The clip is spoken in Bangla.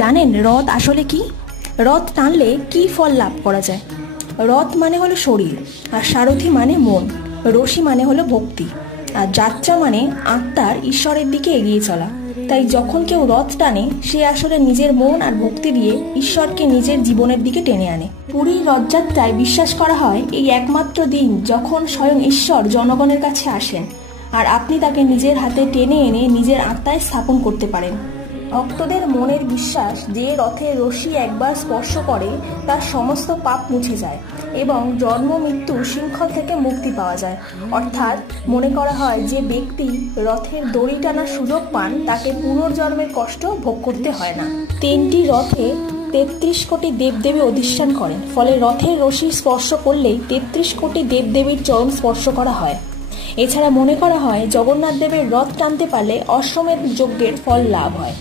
জানেন রথ আসলে কি? রথ টানলে কি ফল লাভ করা যায়? রথ মানে হলো শরীর, আর সারথি মানে মন, রশি মানে হলো ভক্তি, আর যাত্রা মানে আত্মার ঈশ্বরের দিকে এগিয়ে চলা। তাই যখন কেউ রথ টানে সে আসলে নিজের মন আর ভক্তি দিয়ে ঈশ্বরকে নিজের জীবনের দিকে টেনে আনে। পুরীর রথযাত্রায় বিশ্বাস করা হয় এই একমাত্র দিন যখন স্বয়ং ঈশ্বর জনগণের কাছে আসেন, আর আপনি তাকে নিজের হাতে টেনে এনে নিজের আত্মায় স্থাপন করতে পারেন। ভক্তদের মনের বিশ্বাস যে রথের রশি একবার স্পর্শ করে তার সমস্ত পাপ মুছে যায় এবং জন্ম মৃত্যু শৃঙ্খল থেকে মুক্তি পাওয়া যায়। অর্থাৎ মনে করা হয় যে ব্যক্তি রথের দড়ি টানার সুযোগ পান তাকে পুনর্জন্মের কষ্ট ভোগ করতে হয় না। 3টি রথে 33 কোটি দেবদেবী অধিষ্ঠান করেন, ফলে রথের রশি স্পর্শ করলেই 33 কোটি দেবদেবীর চরণ স্পর্শ করা হয়। এছাড়া মনে করা হয় জগন্নাথ দেবের রথ টানতে পারলে অশ্বমেধ যজ্ঞের ফল লাভ হয়।